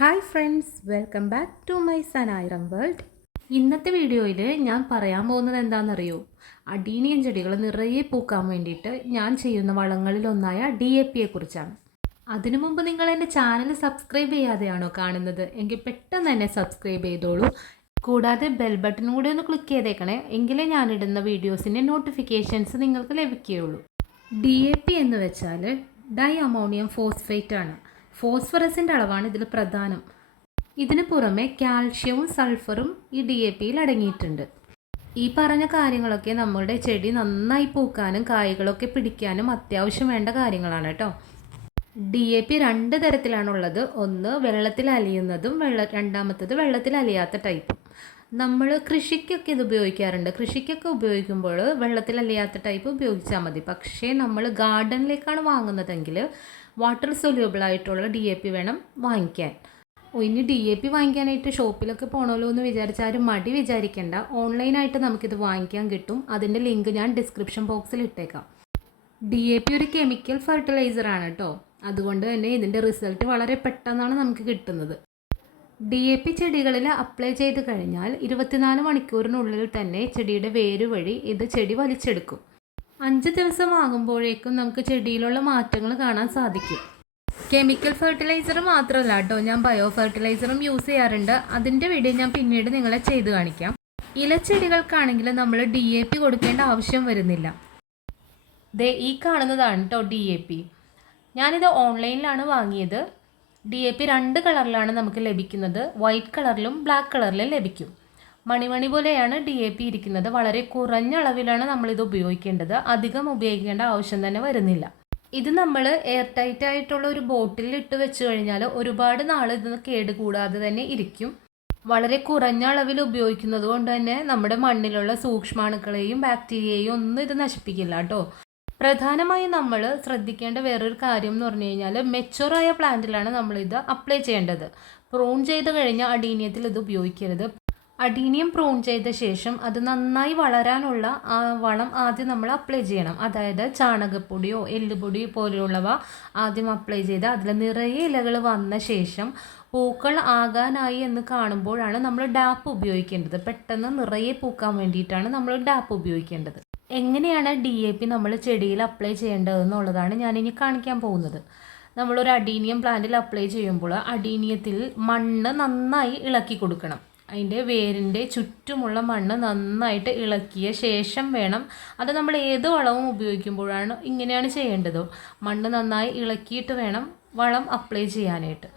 Hi friends, welcome back to my സനായിരം world. ഇന്നത്തെ വീഡിയോയിൽ ഞാൻ പറയാൻ പോകുന്നത് എന്താണെന്നറിയോ? അഡീനിയൻ ചെടികൾ നിറയെ പൂക്കാൻ വേണ്ടിയിട്ട് ഞാൻ ചെയ്യുന്ന വളങ്ങളിലൊന്നായ DAP കുറിച്ചാണ്. അതിനു മുമ്പ് നിങ്ങൾ എൻ്റെ ചാനൽ സബ്സ്ക്രൈബ് ചെയ്യാതെയാണോ കാണുന്നത്? എങ്കിൽ പെട്ടെന്ന് തന്നെ സബ്സ്ക്രൈബ് ചെയ്തോളൂ. കൂടാതെ ബെൽ ബട്ടൺ കൂടി ഒന്ന് ക്ലിക്ക് ചെയ്തേക്കണേ, എങ്കിലേ ഞാനിടുന്ന വീഡിയോസിൻ്റെ നോട്ടിഫിക്കേഷൻസ് നിങ്ങൾക്ക് ലഭിക്കുകയുള്ളൂ. DAP എന്ന് വെച്ചാൽ ഡൈ അമോണിയം ഫോസ്ഫേറ്റ് ആണ്. ഫോസ്ഫറസിൻ്റെ അളവാണ് ഇതിൽ പ്രധാനം. ഇതിന് പുറമെ കാൽഷ്യവും സൾഫറും ഈ DAPയിൽ അടങ്ങിയിട്ടുണ്ട്. ഈ പറഞ്ഞ കാര്യങ്ങളൊക്കെ നമ്മളുടെ ചെടി നന്നായി പൂക്കാനും കായ്കളൊക്കെ പിടിക്കാനും അത്യാവശ്യം വേണ്ട കാര്യങ്ങളാണ് കേട്ടോ. DAP രണ്ട് തരത്തിലാണുള്ളത്. ഒന്ന് വെള്ളത്തിൽ അലിയുന്നതും രണ്ടാമത്തത് വെള്ളത്തിൽ അലിയാത്ത ടൈപ്പും. നമ്മൾ കൃഷിക്കൊക്കെ ഇത് ഉപയോഗിക്കാറുണ്ട്. കൃഷിക്കൊക്കെ ഉപയോഗിക്കുമ്പോൾ വെള്ളത്തിൽ അലിയാത്ത ടൈപ്പ് ഉപയോഗിച്ചാൽ മതി. പക്ഷേ നമ്മൾ ഗാർഡനിലേക്കാണ് വാങ്ങുന്നതെങ്കിൽ വാട്ടർ സൊല്യൂബിൾ ആയിട്ടുള്ള DAP വേണം വാങ്ങിക്കാൻ. ഇനി DAP വാങ്ങിക്കാനായിട്ട് ഷോപ്പിലൊക്കെ പോകണമല്ലോ എന്ന് വിചാരിച്ചാലും മടി വിചാരിക്കേണ്ട. ഓൺലൈനായിട്ട് നമുക്കിത് വാങ്ങിക്കാൻ കിട്ടും. അതിൻ്റെ ലിങ്ക് ഞാൻ ഡിസ്ക്രിപ്ഷൻ ബോക്സിൽ ഇട്ടേക്കാം. DAP ഒരു കെമിക്കൽ ഫെർട്ടിലൈസറാണ് കേട്ടോ. അതുകൊണ്ട് തന്നെ ഇതിൻ്റെ റിസൾട്ട് വളരെ പെട്ടെന്നാണ് നമുക്ക് കിട്ടുന്നത്. DAP ചെടികളിൽ അപ്ലൈ ചെയ്ത് കഴിഞ്ഞാൽ 24 മണിക്കൂറിനുള്ളിൽ തന്നെ ചെടിയുടെ വേര് വഴി ഇത് ചെടി വലിച്ചെടുക്കും. 5 ദിവസം ആകുമ്പോഴേക്കും നമുക്ക് ചെടിയിലുള്ള മാറ്റങ്ങൾ കാണാൻ സാധിക്കും. കെമിക്കൽ ഫെർട്ടിലൈസർ മാത്രമല്ല കേട്ടോ, ഞാൻ ബയോ ഫെർട്ടിലൈസറും യൂസ് ചെയ്യാറുണ്ട്. അതിൻ്റെ വീഡിയോ ഞാൻ പിന്നീട് നിങ്ങളെ ചെയ്ത് കാണിക്കാം. ഇലച്ചെടികൾക്കാണെങ്കിൽ നമ്മൾ DAP കൊടുക്കേണ്ട ആവശ്യം വരുന്നില്ല. ഈ കാണുന്നതാണ് കേട്ടോ DAP. ഞാനിത് ഓൺലൈനിലാണ് വാങ്ങിയത്. DAP രണ്ട് കളറിലാണ് നമുക്ക് ലഭിക്കുന്നത്. വൈറ്റ് കളറിലും ബ്ലാക്ക് കളറിലും ലഭിക്കും. മണിമണി പോലെയാണ് DAP ഇരിക്കുന്നത്. വളരെ കുറഞ്ഞ അളവിലാണ് നമ്മളിത് ഉപയോഗിക്കേണ്ടത്. അധികം ഉപയോഗിക്കേണ്ട ആവശ്യം തന്നെ വരുന്നില്ല. ഇത് നമ്മൾ എയർ ടൈറ്റ് ആയിട്ടുള്ള ഒരു ബോട്ടിലിൽ ഇട്ട് വെച്ച് കഴിഞ്ഞാൽ ഒരുപാട് നാൾ ഇത് കേടുകൂടാതെ തന്നെ ഇരിക്കും. വളരെ കുറഞ്ഞ അളവിൽ ഉപയോഗിക്കുന്നത് കൊണ്ട് തന്നെ നമ്മുടെ മണ്ണിലുള്ള സൂക്ഷ്മാണുക്കളെയും ബാക്ടീരിയയെയും ഒന്നും ഇത് നശിപ്പിക്കില്ല കേട്ടോ. പ്രധാനമായും നമ്മൾ ശ്രദ്ധിക്കേണ്ട വേറൊരു കാര്യം എന്ന് പറഞ്ഞു കഴിഞ്ഞാൽ മെച്ചുറായ പ്ലാന്റിലാണ് നമ്മളിത് അപ്ലൈ ചെയ്യേണ്ടത്. പ്രൂൺ ചെയ്ത് കഴിഞ്ഞാൽ അഡീനിയത്തിൽ ഇത് ഉപയോഗിക്കരുത്. അഡീനിയം പ്രൂൺ ചെയ്ത ശേഷം അത് നന്നായി വളരാനുള്ള വളം ആദ്യം നമ്മൾ അപ്ലൈ ചെയ്യണം. അതായത് ചാണകപ്പൊടിയോ എല്ലുപൊടിയോ പോലെയുള്ളവ ആദ്യം അപ്ലൈ ചെയ്ത് അതിൽ നിറയെ ഇലകൾ വന്ന ശേഷം പൂക്കൾ ആകാനായി എന്ന് കാണുമ്പോഴാണ് നമ്മൾ DAP ഉപയോഗിക്കേണ്ടത്. പെട്ടെന്ന് നിറയെ പൂക്കാൻ വേണ്ടിയിട്ടാണ് നമ്മൾ DAP ഉപയോഗിക്കേണ്ടത്. എങ്ങനെയാണ് DAP നമ്മൾ ചെടിയിൽ അപ്ലൈ ചെയ്യേണ്ടതെന്നുള്ളതാണ് ഞാനിനി കാണിക്കാൻ പോകുന്നത്. നമ്മളൊരു അഡീനിയം പ്ലാന്റിൽ അപ്ലൈ ചെയ്യുമ്പോൾ അഡീനിയത്തിൽ മണ്ണ് നന്നായി ഇളക്കി കൊടുക്കണം. അതിൻ്റെ വേരിൻ്റെ ചുറ്റുമുള്ള മണ്ണ് നന്നായിട്ട് ഇളക്കിയ ശേഷം വേണം. അത് നമ്മൾ ഏത് വളവും ഉപയോഗിക്കുമ്പോഴാണ് ഇങ്ങനെയാണ് ചെയ്യേണ്ടത്. മണ്ണ് നന്നായി ഇളക്കിയിട്ട് വേണം വളം അപ്ലൈ ചെയ്യാനായിട്ട്.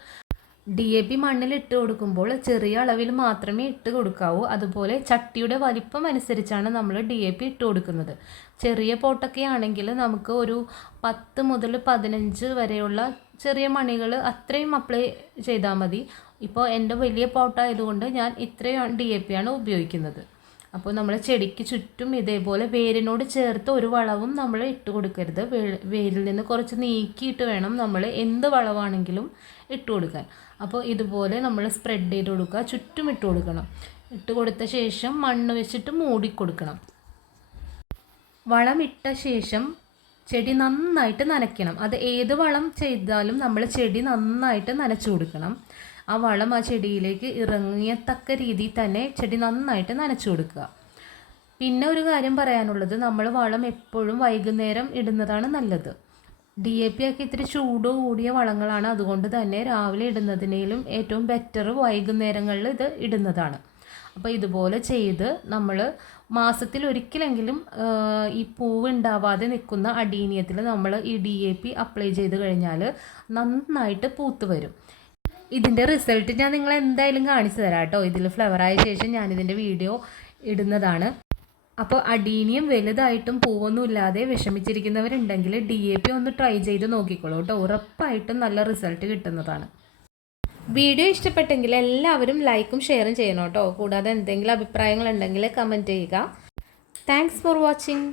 DAP മണ്ണിൽ ഇട്ട് കൊടുക്കുമ്പോൾ ചെറിയ അളവിൽ മാത്രമേ ഇട്ട് കൊടുക്കാവൂ. അതുപോലെ ചട്ടിയുടെ വലിപ്പം അനുസരിച്ചാണ് നമ്മൾ DAP ഇട്ട് കൊടുക്കുന്നത്. ചെറിയ പോട്ടൊക്കെ ആണെങ്കിൽ നമുക്ക് ഒരു 10 മുതൽ 15 വരെയുള്ള ചെറിയ മണികൾ അത്രയും അപ്ലൈ ചെയ്താൽ മതി. ഇപ്പോൾ എൻ്റെ വലിയ പോട്ടായതുകൊണ്ട് ഞാൻ ഇത്രയും DAP ആണ് ഉപയോഗിക്കുന്നത്. അപ്പോൾ നമ്മൾ ചെടിക്ക് ചുറ്റും ഇതേപോലെ വേരിനോട് ചേർത്ത് ഒരു വളവും നമ്മൾ ഇട്ട് കൊടുക്കരുത്. വേരിൽ നിന്ന് കുറച്ച് നീക്കിയിട്ട് വേണം നമ്മൾ എന്ത് വളമാണെങ്കിലും ഇട്ട് കൊടുക്കാൻ. അപ്പോൾ ഇതുപോലെ നമ്മൾ സ്പ്രെഡ് ചെയ്ത് കൊടുക്കുക, ചുറ്റും ഇട്ട് കൊടുക്കണം. ഇട്ട് കൊടുത്ത ശേഷം മണ്ണ് വെച്ചിട്ട് മൂടിക്കൊടുക്കണം. വളം ഇട്ട ശേഷം ചെടി നന്നായിട്ട് നനയ്ക്കണം. അത് ഏത് വളം ചെയ്താലും നമ്മൾ ചെടി നന്നായിട്ട് നനച്ചു കൊടുക്കണം. ആ വളം ആ ചെടിയിലേക്ക് ഇറങ്ങിയത്തക്ക രീതിയിൽ തന്നെ ചെടി നന്നായിട്ട് നനച്ചു കൊടുക്കുക. പിന്നെ ഒരു കാര്യം പറയാനുള്ളത്, നമ്മൾ വളം എപ്പോഴും വൈകുന്നേരം ഇടുന്നതാണ് നല്ലത്. DAP ഒക്കെ ഇത്തിരി ചൂട് കൂടിയ വളങ്ങളാണ്. അതുകൊണ്ട് തന്നെ രാവിലെ ഇടുന്നതിനേലും ഏറ്റവും ബെറ്റർ വൈകുന്നേരങ്ങളിൽ ഇത് ഇടുന്നതാണ്. അപ്പോൾ ഇതുപോലെ ചെയ്ത് നമ്മൾ മാസത്തിൽ ഒരിക്കലെങ്കിലും ഈ പൂവ് ഉണ്ടാവാതെ നിൽക്കുന്ന അഡീനിയത്തിൽ നമ്മൾ ഈ DAP അപ്ലൈ ചെയ്ത് കഴിഞ്ഞാൽ നന്നായിട്ട് പൂത്ത് വരും. ഇതിൻ്റെ റിസൾട്ട് ഞാൻ നിങ്ങളെ എന്തായാലും കാണിച്ചു തരാം കേട്ടോ. ഇതിൽ ഫ്ലവറായ ശേഷം ഞാനിതിൻ്റെ വീഡിയോ ഇടുന്നതാണ്. അപ്പോൾ അഡീനിയം വലുതായിട്ടും പൂവൊന്നും ഇല്ലാതെ വിഷമിച്ചിരിക്കുന്നവരുണ്ടെങ്കിൽ DAP ഒന്ന് ട്രൈ ചെയ്ത് നോക്കിക്കോളൂ കേട്ടോ. ഉറപ്പായിട്ടും നല്ല റിസൾട്ട് കിട്ടുന്നതാണ്. വീഡിയോ ഇഷ്ടപ്പെട്ടെങ്കിൽ എല്ലാവരും ലൈക്കും ഷെയറും ചെയ്യണം കേട്ടോ. കൂടാതെ എന്തെങ്കിലും അഭിപ്രായങ്ങളുണ്ടെങ്കിൽ കമൻറ്റ് ചെയ്യുക. Thanks for watching.